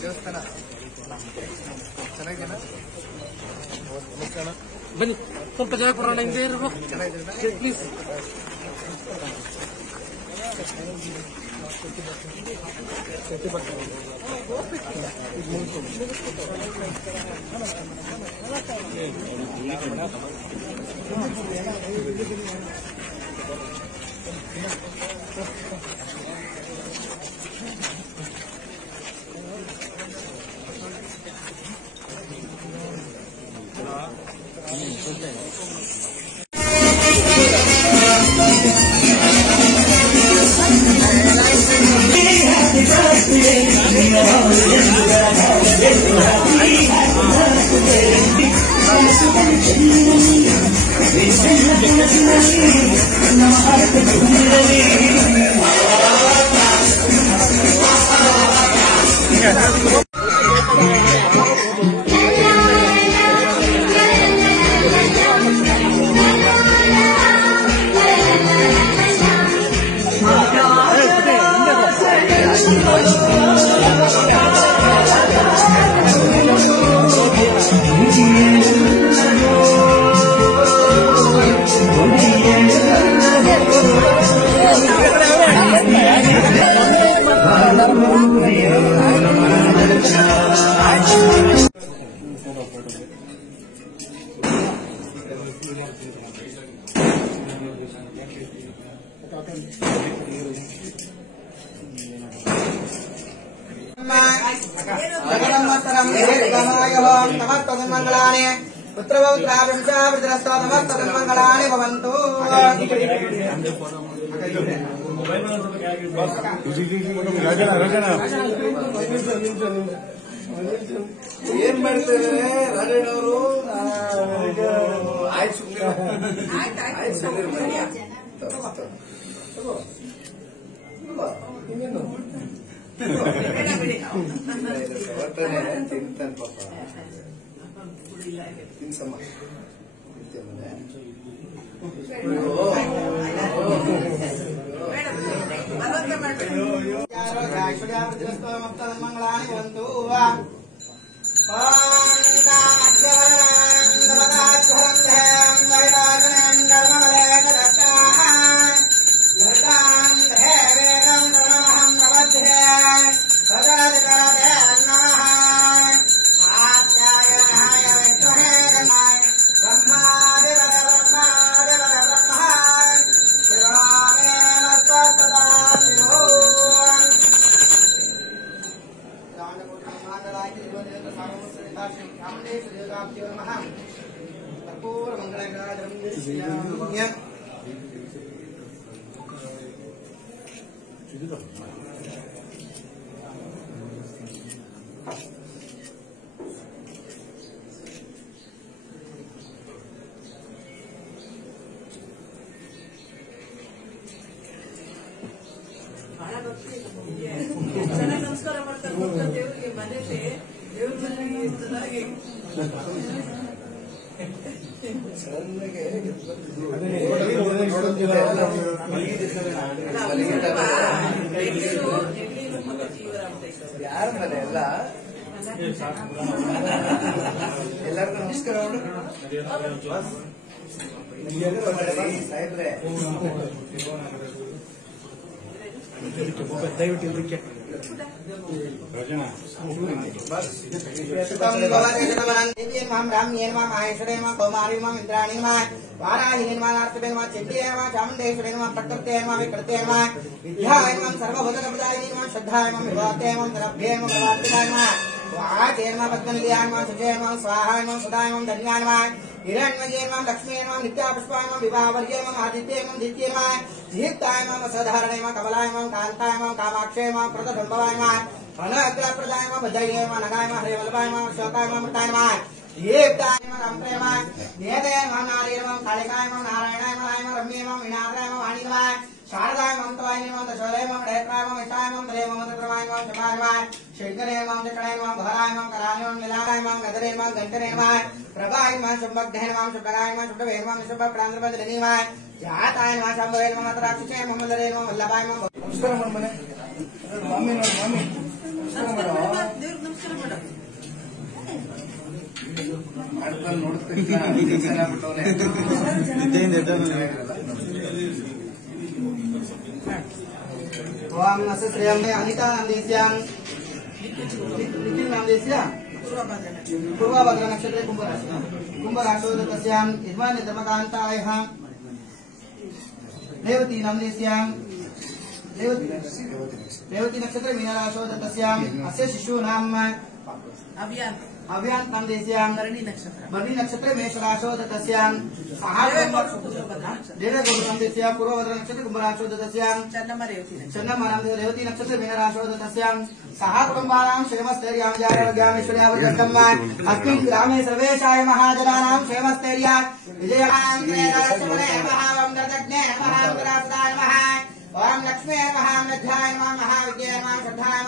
ದೇವಸ್ಥಾನ ಚೆನ್ನಾಗಿದೆಯಾ? ಬನ್ನಿ, ಸ್ವಲ್ಪ ಜಾಗ ಕೊಡೋಣ. ಹಿಂದೆ ಚೆನ್ನಾಗಿದೆ ಪ್ಲೀಸ್. मंगलानि पुत्रवत्रांशावृतरस्तामस्तमंगलानि भवन्तु। ಏನ್ ಮಾಡ್ತಾರೆ ರಾಜಣ್ಣವರು? ಆಯ್ತು ತಿಂತಾನೆ ಪಾಪ. ತಿನ್ಸಮ್ಮ मंगलानि भवन्तु। ನಮಸ್ಕಾರ ಮಾಡ್ತಾರೆ ದೇವರಿಗೆ ಮನೆಯಲ್ಲಿ ದೇವ್ರ ಮನೆಗೆ ಚೆನ್ನಾಗಿ ಯಾರ ಮನೆ ಎಲ್ಲ ಎಲ್ಲರಿಗೂ ನಮಸ್ಕಾರ ಸಾಹೇಬ್ರೆ. ದಯವಿಟ್ಟು ಇದಕ್ಕೆ हिरण्मयेर्मं लक्ष्मीर्मं नित्यापुष्पायमं विवाहवर्येर्मं आदित्येर्मं दित्येर्मं धीप्तायमं सधारणेर्मं कमलायमं कान्तायमं कामाक्षेर्मं प्रतसंभवायमं अनग्रप्रदायमं भजयेर्मं नगायमं हरिवल्लभायमं शोकायमं मृतायमं धीप्तायमं रम्प्रेयमं नेतयेर्मं नारीर्मं कालिकायमं नारायणायमं नायमं रम्येर्मं विनात्रायमं वाणिगमं शारदाय मम तवाय नमः दशवरे मम डयत्राय मम इष्टाय मम धरे मम तत्रमाय मम शपाय मम शैकरे मम चकणे मम भराय मम कराय मम नीलाय मम गदरे मम गंटने मम प्रभाय मम शुभग्धे मम शुभगाय मम शुभवे मम शुभ प्रांद्रबदलिनी मम जाताय मम शंभवे मम तराक्षे मम दरे मम वल्लभाय मम ನಮಸ್ಕಾರ ಮಾಡು ಮನೆ ಮಮ್ಮಿ ನೋಡಿ ಮಮ್ಮಿ ನಮಸ್ಕಾರ ಮಾಡು ದೇವ್ರಿಗೆ ನಮಸ್ಕಾರ ಮಾಡ ಮಾಡ್ಕೊಂಡು ನೋಡ್ತೀನಿ ओम नस्य श्रेयं मे अनिता नाम देस्यां निखिल नाम देस्या पूर्वाभद्र नक्षत्रे कुंभ राशो तस्यां यजमान धर्मकांतायः रेवती नाम देस्यां रेवती नक्षत्रे मीन राशो तस्यां अस्य शिशु नाम अभियान नाम देस्यां भरणी नक्षत्रे मेष राशो तस्यां देवे गुरु नाम देस्यां पूर्वभद्र नक्षत्रे कुंभ राशो तस्यां चन्नम नाम रेवती नक्षत्रे मीन राशो तस्यां सहा कुटुंबानां क्षेमस्थैर्यां जायवर्गामेश्वर्यावृद्धम् अस्मिन् ग्रामे सर्वेषाय महाजनानां क्षेमस्थैर्या विजयां महावं दर्दज्ञे नमः ओम लक्ष्मे नमः नध्याय नमः महाविद्याय नमः श्रद्धाय